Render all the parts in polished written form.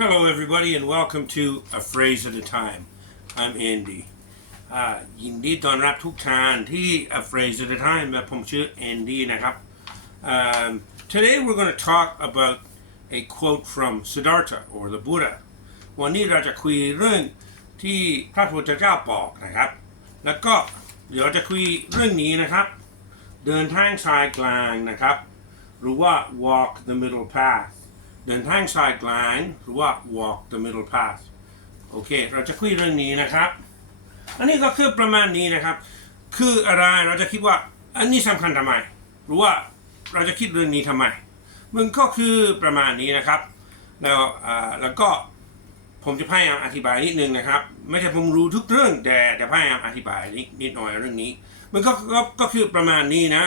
Hello, everybody, and welcome to A Phrase at a Time. I'm Andy. ยินดีต้อนรับทุกท่านที่ A Phrase at a Time และผมชื่อ Andy นะครับ Today we're going to talk about a quote from Siddhartha or the Buddha. วันนี้เราจะคุยเรื่องที่พระพุทธเจ้าบอกนะครับแล้วก็เดี๋ยวจะคุยเรื่องนี้นะครับเดินทางสายกลางนะครับหรือว่า walk the middle path เดินทางสายกลางหรือว่า walk the middle path โอเคเราจะคุยเรื่องนี้นะครับอันนี้ก็คือประมาณนี้นะครับคืออะไรเราจะคิดว่าอันนี้สำคัญทำไมหรือว่าเราจะคิดเรื่องนี้ทำไมมันก็คือประมาณนี้นะครับแล้วก็ผมจะพยายามอธิบายนิดนึงนะครับไม่ใช่ผมรู้ทุกเรื่องแต่จะพยายามอธิบายนิดหน่อยเรื่องนี้มันก็คือประมาณนี้นะ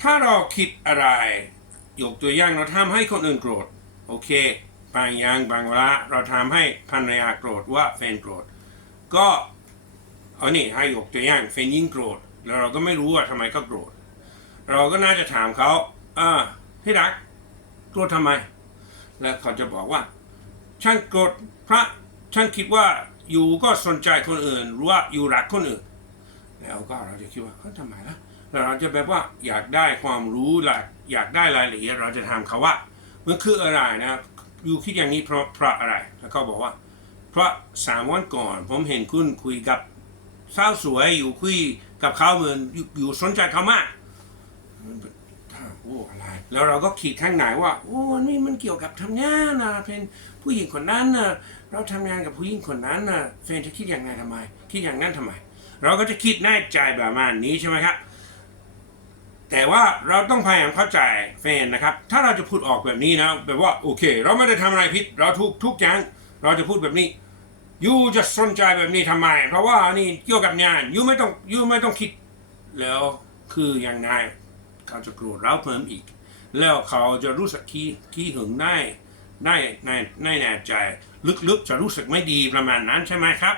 ถ้าเราคิดอะไรยกตัวอย่างเราทำให้คนอื่นโกรธโอเคบางอย่างบางเวลาเราทำให้ภรรยาโกรธว่าแฟนโกรธก็เอานี่ให้ยกตัวอย่างแฟนยิ่งโกรธแล้วเราก็ไม่รู้ว่าทำไมเขาโกรธเราก็น่าจะถามเขาพี่รักโกรธทำไมแล้วเขาจะบอกว่าฉันโกรธเพราะฉันคิดว่าอยู่ก็สนใจคนอื่นหรือว่าอยู่รักคนอื่นแล้วก็เราจะคิดว่าเขาทำไมล่ะแล้วเราจะแบบว่าอยากได้ความรู้อยากได้รายละเอียดเราจะถามเขาว่ามันคืออะไรนะอยู่คิดอย่างนี้เพราะอะไรแล้วเขาบอกว่าเพราะ3 วันก่อนผมเห็นคุณคุยกับสาวสวยอยู่คุยกับเขาเหมือนอยู่สนใจเขามากโอ้อะไรแล้วเราก็คิดข้างในว่าโอ้นี่มันเกี่ยวกับทำงานนะเป็นผู้หญิงคนนั้นนะเราทำงานกับผู้หญิงคนนั้นนะแฟนจะคิดอย่างไรทำไมคิดอย่างนั้นทำไมเราก็จะคิดในใจแบบนี้ใช่ไหมครับแต่ว่าเราต้องพยายามเข้าใจแฟนนะครับถ้าเราจะพูดออกแบบนี้นะแบบว่าโอเคเราไม่ได้ทำอะไรผิดเราทุกอย่างเราจะพูดแบบนี้ยูจะสนใจแบบนี้ทำไมเพราะว่านี่เกี่ยวกับงานยูไม่ต้องคิดแล้วคือยังไงเขาจะโกรธเราเพิ่มอีกแล้วเขาจะรู้สึกขี้หึงได้แน่ใจลึกๆจะรู้สึกไม่ดีประมาณนั้นใช่ไหมครับ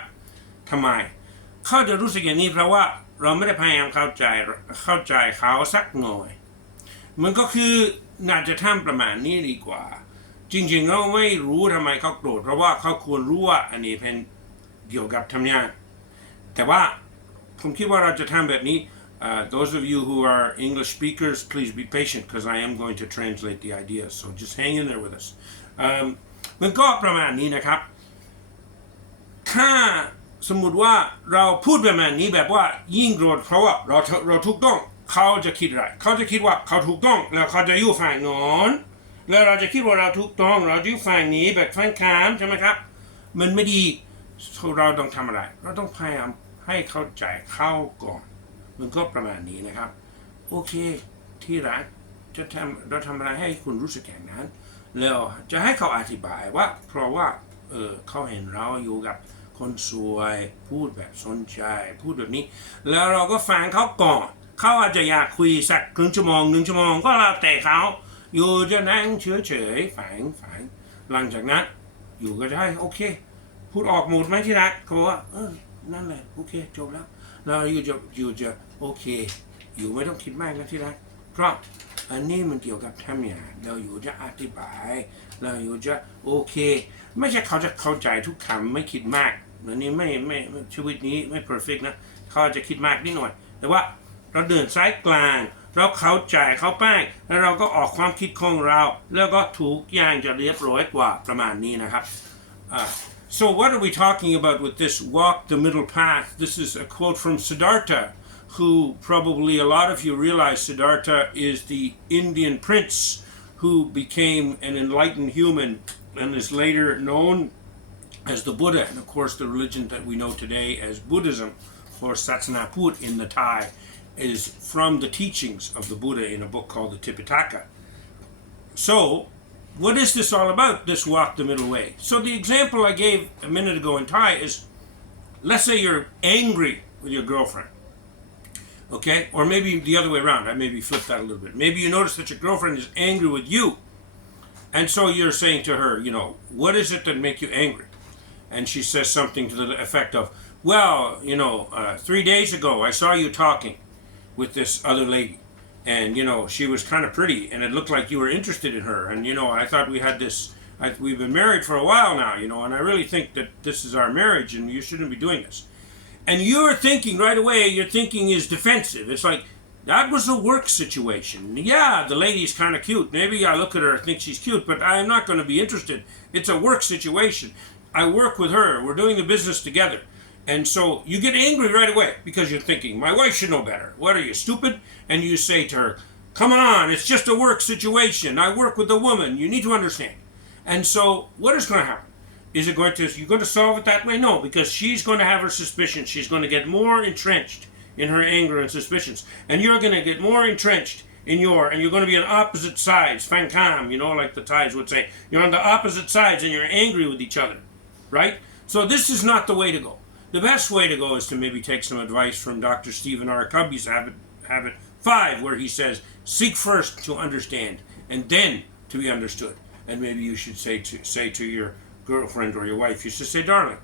ทำไมเขาจะรู้สึกอย่างนี้เพราะว่าเราไม่ได้พยายามเข้าใจเขาสักหน่อยมันก็คือน่าจะทำประมาณนี้ดีกว่าจริงๆเราไม่รู้ทำไมเขาโกรธเพราะว่าเขาควรรู้ว่าอันนี้เป็นเกี่ยวกับทำงานแต่ว่าผมคิดว่าเราจะทำแบบนี้those of you who are English speakers please be patient because I am going to translate the ideas so just hang in there with us มันก็ประมาณนี้นะครับถ้าสมมุติว่าเราพูดแบบนี้แบบว่ายิ่งโกรธเพราะว่าเราถูกต้องเขาจะคิดอะไรเขาจะคิดว่าเขาถูกต้องแล้วเขาจะอยู่ฝ่ายโน้นแล้วเราจะคิดว่าเราถูกต้องเราจะอยู่ฝ่ายนี้แบบฝ่ายค้านใช่ไหมครับมันไม่ดีเราต้องทำอะไรเราต้องพยายามให้เข้าใจเขาก่อนมันก็ประมาณนี้นะครับโอเคที่รักเราทำอะไรให้คุณรู้สึกอย่างนั้นแล้วจะให้เขาอธิบายว่าเพราะว่าเขาเห็นเราอยู่กับคนสวยพูดแบบสนใจพูดแบบนี้แล้วเราก็ฟังเขาก่อนเขาอาจจะอยากคุยสักครึ่งชั่วโมง1 ชั่วโมงก็แล้วแต่เขาอยู่จะนั่งเฉยฟังหลังจากนั้นอยู่ก็จะให้โอเคพูดออกหมดไหมที่รักเขาบอกว่านั่นแหละโอเคจบแล้วเราอยู่จะโอเคอยู่ไม่ต้องคิดมากนะที่รักเพราะอันนี้มันเกี่ยวกับทำงานเราอยู่จะอธิบายเราอยู่จะโอเคไม่ใช่เขาจะเข้าใจทุกคำไม่คิดมากอันนี้ไม่ชีวิตนี้ไม่ perfect นะเขาจะคิดมากนิดหน่อยแต่ว่าเราเดินสายกลางเราเข้าใจเขาแป้งแล้วเราก็ออกความคิดของเราแล้วก็ทุกอย่างจะเรียบร้อยกว่าประมาณนี้นะครับSo what are we talking about with this walk the middle path? This is a quote from Siddhartha, who probably a lot of you realize Siddhartha is the Indian prince who became an enlightened human and is later known as the Buddha. And of course the religion that we know today as Buddhism, or Satsanaput in the Thai, is from the teachings of the Buddha in a book called the Tipitaka. So what is this all about, this walk the middle way? So the example I gave a minute ago in Thai is, let's say you're angry with your girlfriend, okay? Or maybe the other way around, I maybe flip that a little bit. Maybe you notice that your girlfriend is angry with you, and so you're saying to her, what is it that makes you angry? And she says something to the effect of, well, 3 days ago I saw you talking with this other lady. And she was kind of pretty and it looked like you were interested in her and I thought we had this we've been married for a while now, and I really think that this is our marriage and you shouldn't be doing this. And you're thinking right away, your thinking is defensive. It's like, that was a work situation. Yeah, the lady's kind of cute. Maybe I look at her and think she's cute, but I'm not going to be interested. It's a work situation. I work with her. We're doing the business together. And so you get angry right away because you're thinking, my wife should know better. What are you, stupid? And you say to her, come on, it's just a work situation. I work with a woman. You need to understand. And so what is going to happen? Is it going to, you're going to solve it that way? No, because she's going to have her suspicions. She's going to get more entrenched in her anger and suspicions. And you're going to get more entrenched and you're going to be on opposite sides, fan kam, like the Thais would say. You're on the opposite sides and you're angry with each other, right? So this is not the way to go. The best way to go is to maybe take some advice from Dr. Stephen R. Covey's Habit 5, where he says, seek first to understand and then to be understood. And maybe you should say to your girlfriend or your wife, you should say, darling,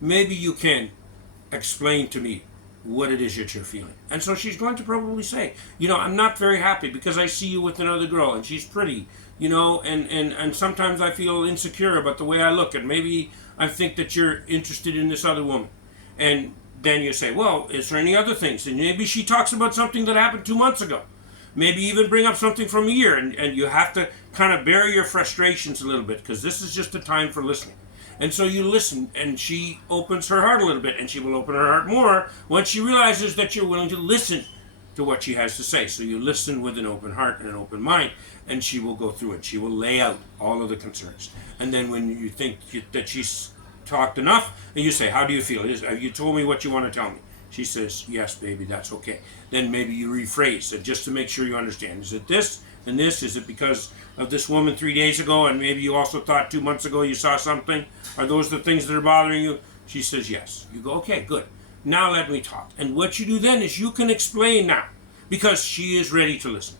maybe you can explain to me what it is that you're feeling. And so she's going to probably say, I'm not very happy because I see you with another girl and she's pretty, and sometimes I feel insecure about the way I look, and maybe I think that you're interested in this other woman. And then you say, well, is there any other things? And maybe she talks about something that happened 2 months ago. Maybe even bring up something from a year, and you have to kind of bury your frustrations a little bit, because this is just a time for listening. And so you listen, and she opens her heart a little bit, and she will open her heart more once she realizes that you're willing to listen to what she has to say. So you listen with an open heart and an open mind, and she will go through it. She will lay out all of the concerns. And then when you think that she's talked enough, and you say, how do you feel? Have you told me what you want to tell me? She says, yes, baby, that's okay. Then maybe you rephrase it just to make sure you understand. Is it this and this? Is it because of this woman 3 days ago, and maybe you also thought 2 months ago you saw something? Are those the things that are bothering you? She says, yes. You go, okay, good. Now let me talk. And what you do then is you can explain now, because she is ready to listen.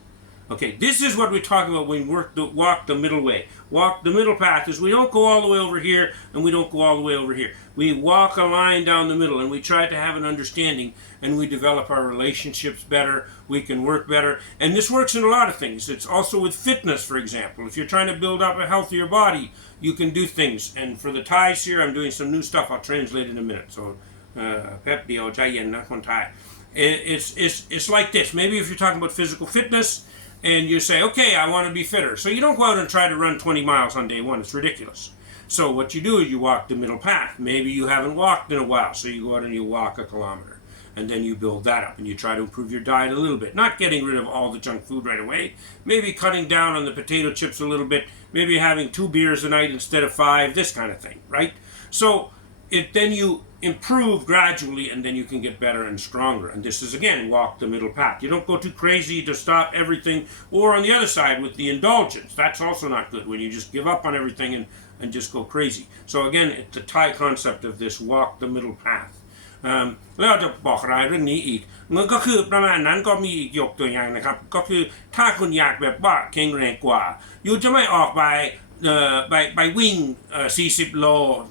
Okay, this is what we're talking about when we walk the middle way. Walk the middle path is we don't go all the way over here and we don't go all the way over here. We walk a line down the middle and we try to have an understanding, and we develop our relationships better. We can work better. And this works in a lot of things. It's also with fitness, for example. If you're trying to build up a healthier body, you can do things. And for the Thais here, I'm doing some new stuff. I'll translate in a minute. So, pep dio jai yen na kon Thai. It's like this. Maybe if you're talking about physical fitness, and you say, okay, I want to be fitter. So you don't go out and try to run 20 miles on day one. It's ridiculous. So what you do is you walk the middle path. Maybe you haven't walked in a while, so you go out and you walk a kilometer. And then you build that up, and you try to improve your diet a little bit. Not getting rid of all the junk food right away. Maybe cutting down on the potato chips a little bit. Maybe having 2 beers a night instead of 5, this kind of thing, right? So then you improve gradually, and then you can get better and stronger. And this is, again, walk the middle path. You don't go too crazy to stop everything, or on the other side with the indulgence. That's also not good, when you just give up on everything and just go crazy. So again, it's the Thai concept of this walk the middle path. แล้วจะบอกรายเรื่องนี้อีกมันก็คือประมาณนั้นก็มีอีกยกตัวอย่างนะครับก็คือถ้าคุณอยากแบบว่าแข็งแรงกว่าอยู่จะไม่ออกไปวิ่ง40 โล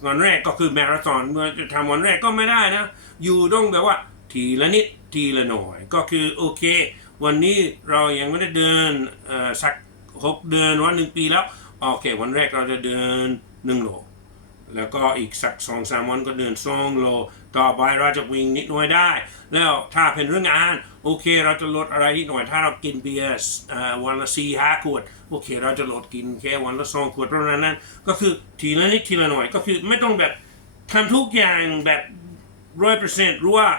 วันแรกก็คือมาราธอนเมื่อจะทำวันแรกก็ไม่ได้นะอยู่ต้องแบบว่าทีละนิดทีละหน่อยก็คือโอเควันนี้เรายังไม่ได้เดินสัก6 เดือนวัน1 ปีแล้วโอเควันแรกเราจะเดิน1 โลแล้วก็อีกสัก 2-3 วันก็เดิน2 โลต่อไปเราจะวิ่งนิดหน่อยได้แล้วถ้าเป็นเรื่องอาหารโอเคเราจะลดอะไรนิดหน่อยถ้าเรากินเบียร์วันละ 4-5 ขวดโอเคเราจะลดกินแค่วันละ 2 ขวดประมาณนั้นก็คือทีละนิดทีละหน่อยก็คือไม่ต้องแบบทำทุกอย่างแบบ 100% รู้ว่า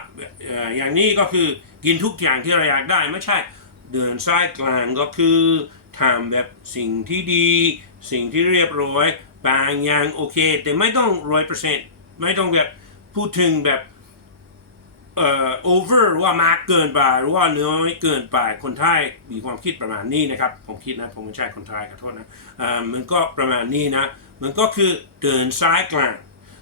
อย่างนี้ก็คือกินทุกอย่างที่เราอยากได้ไม่ใช่เดินสายกลางก็คือทำแบบสิ่งที่ดีสิ่งที่เรียบร้อยบางอย่างโอเคแต่ไม่ต้อง 100% ไม่ต้องแบบพูดถึงแบบover หรือว่ามากเกินไปหรือว่าน้อยเกินไปคนไทยมีความคิดประมาณนี้นะครับผมคิดนะผมไม่ใช่คนไทยขอโทษนะมันก็ประมาณนี้นะมันก็คือเดินซ้ายกลาง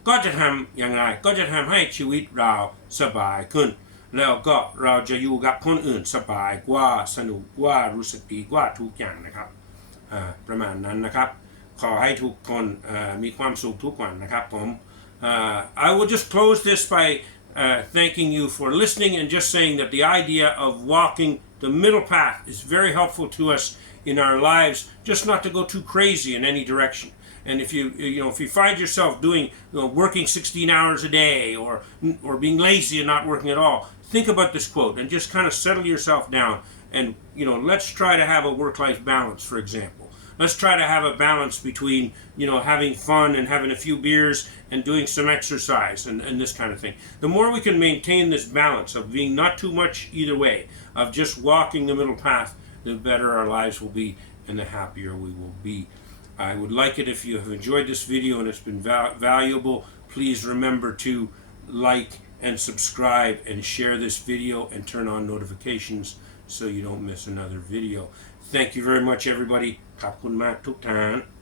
ก็จะทำอย่างไรก็จะทำให้ชีวิตเราสบายขึ้นแล้วก็เราจะอยู่กับคนอื่นสบายกว่าสนุกกว่ารู้สึกดีกว่าทุกอย่างนะครับประมาณนั้นนะครับขอให้ทุกคนมีความสุขทุกวันนะครับผมI will just close this by thanking you for listening and just saying that the idea of walking the middle path is very helpful to us in our lives, just not to go too crazy in any direction. And if you find yourself doing, working 16 hours a day, or being lazy and not working at all, think about this quote and just kind of settle yourself down. And let's try to have a work-life balance, for example. Let's try to have a balance between, having fun and having a few beers and doing some exercise and this kind of thing. The more we can maintain this balance of being not too much either way, of just walking the middle path, the better our lives will be and the happier we will be. I would like it if you have enjoyed this video and it's been valuable. Please remember to like and subscribe and share this video and turn on notifications so you don't miss another video. Thank you very much, everybody. ขอบคุณมากทุกท่าน